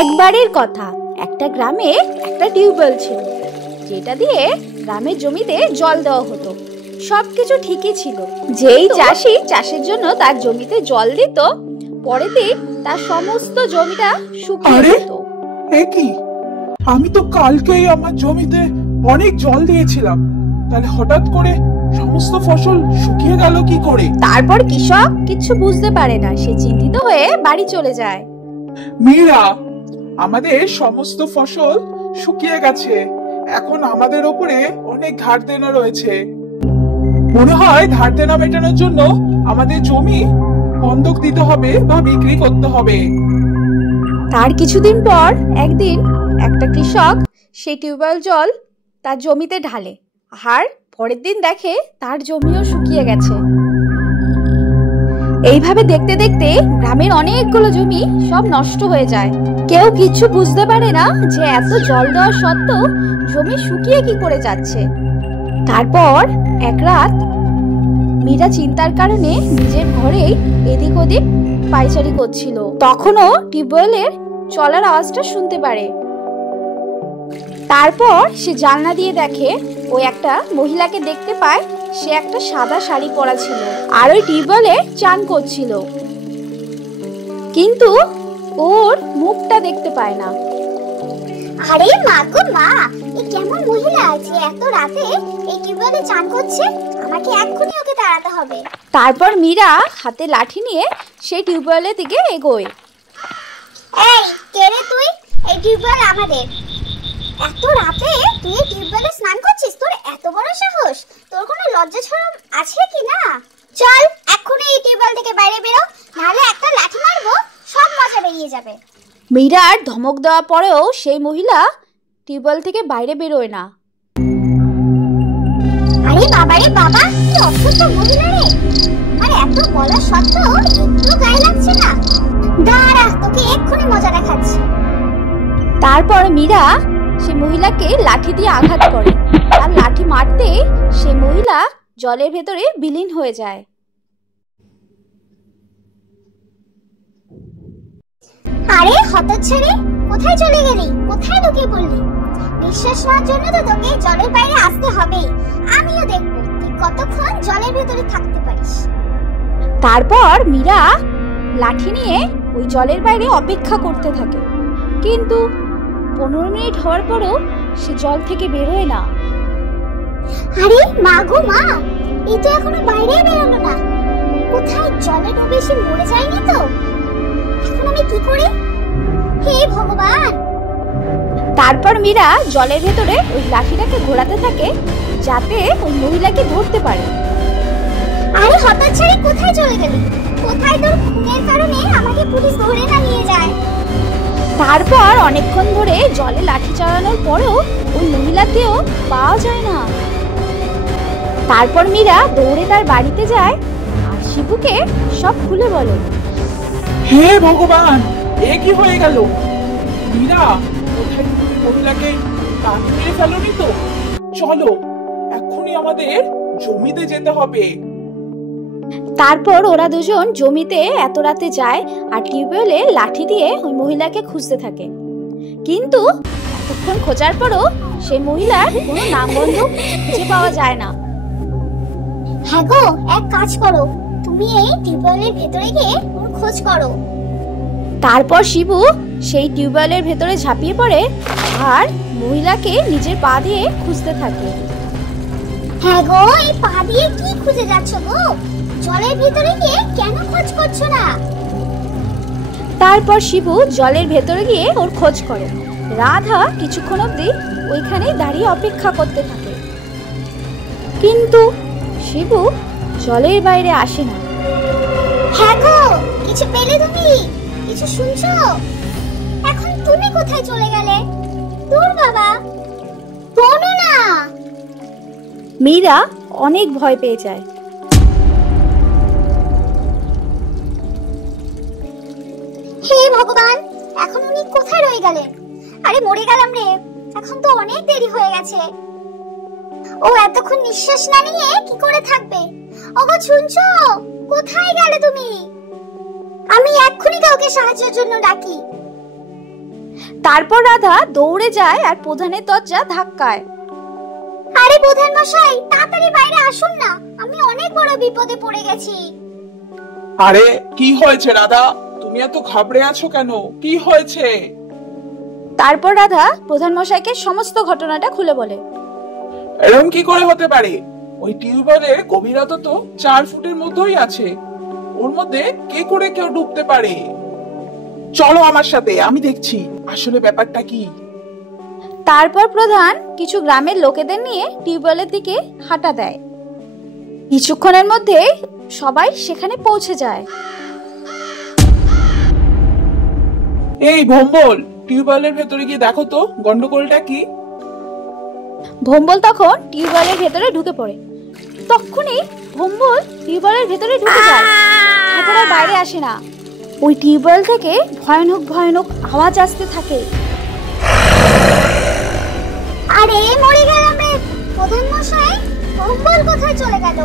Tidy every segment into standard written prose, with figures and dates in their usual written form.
একবারের কথা, একটা গ্রামে একটা টিউবওয়েল ছিল, যেটা দিয়ে গ্রামের জমিতে জল দেওয়া হতো। সবকিছু ঠিকই ছিল। যেই চাষি চাষের জন্য তার জমিতে জল দিত, পরের দিন তার সমস্ত জমিটা শুকিয়ে যেত। কি, আমি তো কালকেই আমার জমিতে অনেক জল দিয়েছিলাম, তাহলে হঠাৎ করে সমস্ত ফসল শুকিয়ে গেল কি করে? তারপর কৃষক কিছু বুঝতে পারে না, সে চিন্তিত হয়ে বাড়ি চলে যায়। মীরা, আমাদের সমস্ত ফসল শুকিয়ে গেছে, এখন আমাদের উপরে অনেক ধার দেনা রয়েছে। মনে হয় ধার দেনা মেটানোর জন্য আমাদের জমি বন্ধক দিতে হবে বা বিক্রি করতে হবে। তার কিছুদিন পর একদিন একটা কৃষক সেই টিউবওয়েল জল তার জমিতে ঢালে, আর পরের দিন দেখে তার জমিও শুকিয়ে গেছে। এইভাবে দেখতে দেখতে গ্রামের অনেকগুলো জমি সব নষ্ট হয়ে যায়। কেউ কিছু বুঝতে পারে না যে এত জল দেওয়া সত্ত্বেও জমি শুকিয়ে কি করে যাচ্ছে। তারপর এক রাত মীরা চিন্তার কারণে নিজের ঘরেই এদিক ওদিক পায়চারি করছিল। তখনও টিউবওয়েলের চলার আওয়াজটা শুনতে পারে। তারপর সে জানলা দিয়ে দেখে ওই একটা মহিলাকে দেখতে পায়। সে একটা সাদা শাড়ি পরা ছিল আর ওই টিউবওয়েলে চান করছিল, কিন্তু ওর মুখটা দেখতে পায় না। আরে মা গো মা, এই কেমন মহিলা যে এত রাতে এই টিউবওয়েলে চান করছে? আমাকে এক্ষুনি ওকে তাড়াতে হবে। তারপর মীরা হাতে লাঠি নিয়ে সেই টিউবওয়েলের দিকে এগোয়। এই কে রে তুই? এই টিউবওয়েল আমাদের। এত রাতে তুই এই টিউবওয়েলে স্নান করছিস? তোর এত বড় সাহস! তোর কোনো লজ্জা শরম আছে কি না? চল এক্ষুনি এই টিউবওয়েল থেকে বাইরে বেরো, নাহলে একটা লাঠি মারবো, সব মজা বেরিয়ে যাবে। মীরার ধমক দেওয়া পরেও সেই মহিলা টিউবওয়েল থেকে বাইরে বেরোয় না। আরে বাবা রে বাবা, কি অসভ্য মহিলা রে! আর এত বলা সত্ত্বেও একটু গায়ে লাগছে না। দাঁড়া, তোকে এক্ষুনি মজা দেখাচ্ছি। তারপর মীরা সে মহিলাকে লাঠি দিয়ে আঘাত করে, আর লাঠি মারতে সে মহিলা জলের ভেতরে বিলীন হয়ে যায়। আরে হতচ্ছাড়ি, কোথায় চলে গেলি? কোথায় ঢুকে পড়লি? বিশ্বাস নেওয়ার জন্য তো তোকে জলের বাইরে আসতে হবে। আমিও দেখবো তুই কতক্ষণ জলের ভেতরে থাকতে পারিস। তারপর মীরা লাঠি নিয়ে ওই জলের বাইরে অপেক্ষা করতে থাকে, কিন্তু 15 মিনিট হওয়ার পরও সে জল থেকে বেরোয় না। আরে মা গো মা, এই তো এখনো বাইরে বেরোলো না। কোথায় জলে ডুবে সে মরে যায়নি তো? এখন আমি কি করি? হে ভগবান! তারপর মীরা জলের ভেতরে ওই লাঠিটাকে ঘোরাতে থাকে, যাতে ওই মহিলাকে ধরতে পারে। আরে হতচ্ছাড়ি, কোথায় চলে গেলি? কোথায় তোর খুনের কারণে আমাকে পুলিশ ধরে না নিয়ে যায়? তারপর অনেকক্ষণ ধরে জলে লাঠি চালানোর পরেও ওই মহিলাকেও পাওয়া যায় না। তারপর মীরা দৌড়ে তার বাড়িতে যায় আর শিবুকে সব খুলে বলে। হে ভগবান, এ কি হয়ে গেল? মীরা, কোথায় তুমি মহিলাকে টানি মেরে ফেলোনি তো? চলো এক্ষুনি আমাদের জমিতে যেতে হবে। তারপর ওরা দুজন জমিতে এত রাতে যায় আর টিউবওয়েলে লাঠি দিয়ে ওই মহিলাকে খুঁজতে থাকে, কিন্তু এতক্ষণ খোঁজার পরও সেই মহিলার কোনো নামগন্ধ খুঁজে পাওয়া যায় না। হ্যাঁ গো, এক কাজ করো, তুমি এই টিউবওয়েলের ভেতরে গিয়ে ওর খোঁজ করো। তারপর শিবু সেই টিউবওয়েলের ভেতরে ঝাঁপিয়ে পড়ে আর মহিলাকে নিজের পা দিয়ে খুঁজতে থাকে। হ্যাঁ গো, এই পা দিয়ে কি খুঁজে যাচ্ছ গো? জলের ভেতরে গিয়ে কেন খোঁজ করছো না? তারপর শিবু জলের ভেতরে গিয়ে ওর খোঁজ করে। রাধা কিছুক্ষণ অবধি ওইখানেই দাঁড়িয়ে অপেক্ষা করতে থাকে, কিন্তু শিবু জলের বাইরে আসে না। হ্যাঁ গো, কিছু পেলে তুমি? কিছু শুনছো? এখন তুমি কোথায় চলে গেলে? দূর বাবা, বলো না। মীরা অনেক ভয় পেয়ে যায়। হে ভগবান, এখন উনি কোথায় রয়ে গেলেন? আরে মরে গেলাম রে, এখন তো অনেক দেরি হয়ে গেছে। ও এতক্ষণ নিঃশ্বাস না নিয়ে কি করে থাকবে? ওগো শুনছো? কোথায় গেলে তুমি? আমি এক্ষুনি কাউকে সাহায্যের জন্য ডাকি। তারপর রাধা দৌড়ে যায় আর প্রধানের দরজা ধাক্কায়। আরে প্রধান মশাই, তাড়াতাড়ি বাইরে আসুন না, আমি অনেক বড় বিপদে পড়ে গেছি। আরে কি হয়েছে রাধা, তুমি এত ঘাবড়ে আছো কেন? কি হয়েছে? তারপর রাধা প্রধান মশাইকে সমস্ত ঘটনাটা খুলে বলে। এরকম কি করে হতে পারে? ওই টিউবওয়েলের গভীরতা তো 4 ফুটের মধ্যেই আছে, ওর মধ্যে কে করে কেউ ডুবতে পারে। চলো আমার সাথে, আমি দেখছি আসলে ব্যাপারটা কি। তারপর প্রধান কিছু গ্রামের লোকেদের নিয়ে টিউবওয়েলের দিকে হাঁটা দেয়। কিছুক্ষণের মধ্যে সবাই সেখানে পৌঁছে যায়। এই ভম্বল, টিউবওয়েলের ভেতরে গিয়ে দেখো তো গন্ডগোলটা কি। ভম্বল তখন টিউবওয়েলের ভেতরে ঢুকে পড়ে। তখনই ভম্বল টিউবওয়েলের ভেতরে ঢুকে যায়, তারপর আর বাইরে আসে না। ওই টিউবওয়েল থেকে ভয়ানক ভয়ানক আওয়াজ আসতে থাকে। আরে মরে গেলাম রে প্রধান মশাই, ভম্বল কোথায় চলে গেল?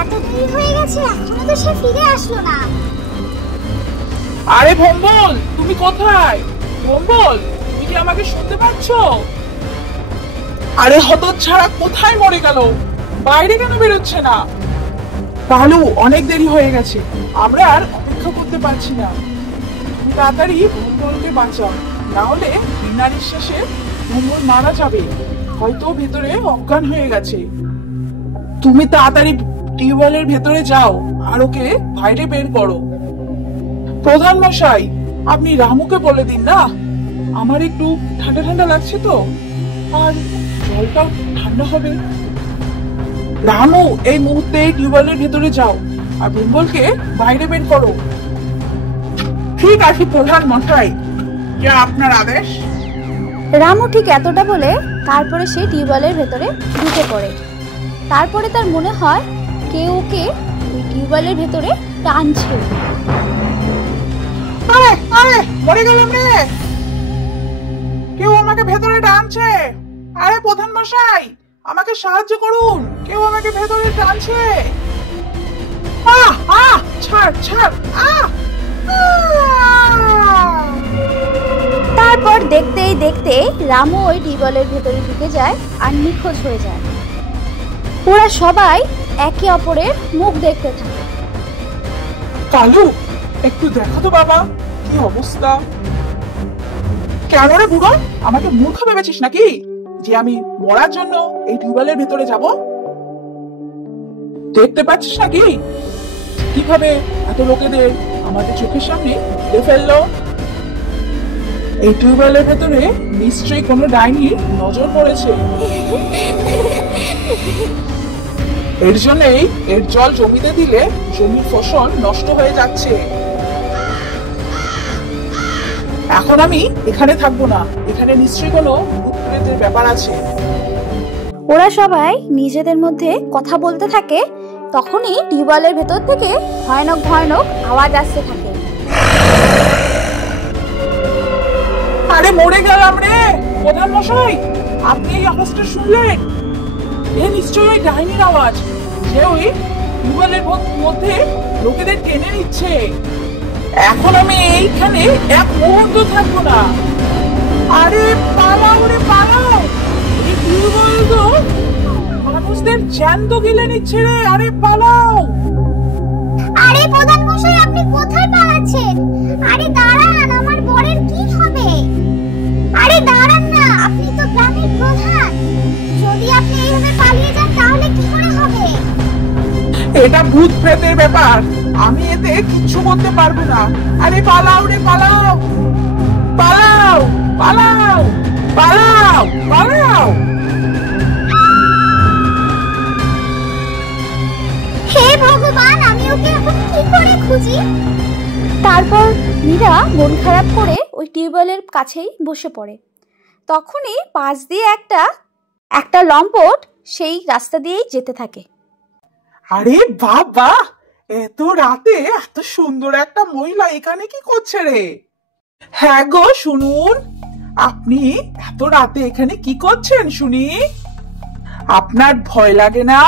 এত দেরি হয়ে গেছে, এখনো তো সে ফিরে আসলো না। আরে ভম্বল, তুমি কোথায়? ভম্বল, তুমি কি আমাকে শুনতে পাচ্ছ? আরে হতচ্ছাড়া, কোথায় মরে গেল? বাইরে কেন বেরোচ্ছে না? কালু, অনেক দেরি হয়ে গেছে, আমরা আর অপেক্ষা করতে পারছি না। তুমি তাড়াতাড়ি ভম্বলকে বাঁচাও, না হলে বিনা নিঃশ্বাসে ভম্বল মারা যাবে, হয়তো ভেতরে অজ্ঞান হয়ে গেছে। তুমি তাড়াতাড়ি টিউবওয়েলের ভেতরে যাও আর ওকে বাইরে বের করো। প্রধান মশাই, আপনি রামুকে বলে দিন না, আমার একটু ঠান্ডা ঠান্ডা লাগছে তো, আর জলটা ঠান্ডা হবে। রামু, এই মুহূর্তে টিউবওয়েলের ভেতরে যাও আর ভম্বলকে বাইরে বের করো। ঠিক আছে প্রধান মশাই, যা আপনার আদেশ। রামু ঠিক এতটা বলে তারপরে সে টিউবওয়েলের ভেতরে ঢুকে পড়ে। তারপরে তার মনে হয় কেউ ওকে ওই টিউবওয়েলের ভেতরে টানছে। আরে আরে, মরে গেলাম রে, কেউ আমাকে ভেতরে টানছে। আরে প্রধান মশাই, আমাকে সাহায্য করুন, কেউ আমাকে ভেতরে টানছে। আহ আহ, ছাড় ছাড়, আহ। তারপর দেখতেই দেখতে রামু ওই টিউবওয়েলের ভেতরে ঢুকে যায় আর নিখোঁজ হয়ে যায়। ওরা সবাই একে অপরের মুখ দেখতে থাকে। কালু, একটু দেখো তো বাবা, কি অবস্থা। কেন রে বুড়ো, আমাকে মূর্খ ভেবেছিস নাকি যে আমি মরার জন্য এই টিউবওয়েলের ভেতরে যাব? দেখতে পাচ্ছিস নাকি কিভাবে এত লোকেদের আমাদের চোখের সামনে মেরে ফেললো? এই টিউবওয়েলের ভেতরে নিশ্চয়ই কোনো ডাইনির নজর পড়েছে। এর জন্যই এর জল জমিতে দিলে জমির ফসল নষ্ট হয়ে যাচ্ছে। এখন আমি এখানে থাকবো না, এখানে নিশ্চয়ই কোনো ভূত-প্রেতের ব্যাপার আছে। ওরা সবাই নিজেদের মধ্যে কথা বলতে থাকে। তখনই টিউবওয়েলের ভেতর থেকে ভয়ানক ভয়ানক আওয়াজ আসতে থাকে। আরে মরে গেলাম রে প্রধান মশাই, আপনি এই আওয়াজটা শুনলেন? এ নিশ্চয়ই ওই ডাইনির আওয়াজ, যে ওই টিউবওয়েলের মধ্যে লোকেদের টেনে নিচ্ছে। এখন আমি এইখানে এক মুহূর্ত থাকবো না। আরে পালাও রে পালাও, এই টিউবওয়েল তো মানুষদের জ্যান্ত গিলে নিচ্ছে রে। আরে পালাও। আরে প্রধান মশাই, আপনি কোথায় পালাচ্ছেন? আরে দাঁড়ান, আমার বরের কি হবে? আরে দাঁড়ান না, আপনি তো গ্রামের প্রধান, যদি আপনি এইভাবে পালিয়ে যান তাহলে কি করে হবে? এটা ভূত প্রেতের ব্যাপার, আমি এতে কিচ্ছু করতে পারবো না। আরে পালাও রে পালাও, পালাও পালাও পালাও পালাও। হে ভগবান, আমি ওকে এখন কি করে খুঁজি? তারপর মীরা মন খারাপ করে ওই টিউবওয়েলের কাছেই বসে পড়ে। তখনই পাশ দিয়ে একটা লম্পট সেই রাস্তা দিয়েই যেতে থাকে। আরে বাবা, এত রাতে এত সুন্দর একটা মহিলা এখানে কি করছে রে? হ্যাঁ গো শুনুন, আপনি এত রাতে এখানে কি করছেন শুনি? আপনার ভয় লাগে না?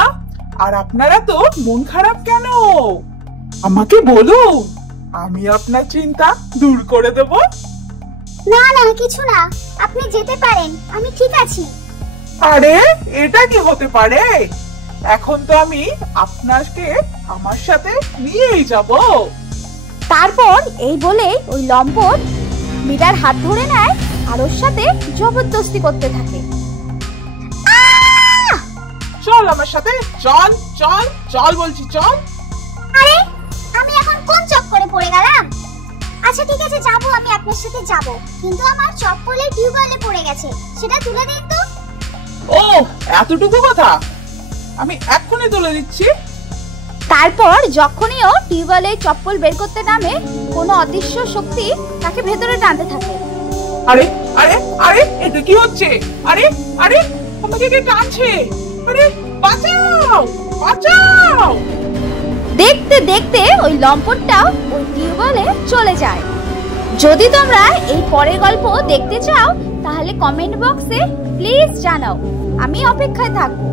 আর আপনারা তো মন খারাপ কেন? আমাকে বলুন, আমি আপনার চিন্তা দূর করে দেব। না না কিছু না, আপনি যেতে পারেন, আমি ঠিক আছি। আরে এটা কি হতে পারে? এখন তো আমি আপনাকে আমার সাথে নিয়েই যাব। তারপর এই বলে ওই লম্পট মীরার হাত ধরে নেয় আর ওর সাথে জবরদস্তি করতে থাকে। চল আমার সাথে, চল চল চল বলছি, চল। আরে আমি এখন কোন চক্করে পড়ে গেলাম? আচ্ছা ঠিক আছে যাবো, আমি আপনার সাথে যাব, কিন্তু আমার চপ্পলের টিউবওয়েলে পড়ে গেছে, সেটা তুলে দিন তো। ও এতটুকু কথা, আমি এক্ষুনি তুলে দিচ্ছি। তারপর যখনই ও টিউবওয়েলে চপ্পল বের করতে নামে, কোনো অদৃশ্য শক্তি তাকে ভেতরে টানতে থাকে। আরে আরে আরে এটা কি হচ্ছে? আরে আরে আমাকে কে টানছে? আরে বাঁচাও বাঁচাও! দেখতে দেখতে ওই লম্পটটাও ওই টিউবওয়েলে চলে যায়। যদি তোমরা এই পরের গল্প দেখতে চাও তাহলে কমেন্ট বক্সে প্লিজ জানাও, আমি অপেক্ষায় থাকবো।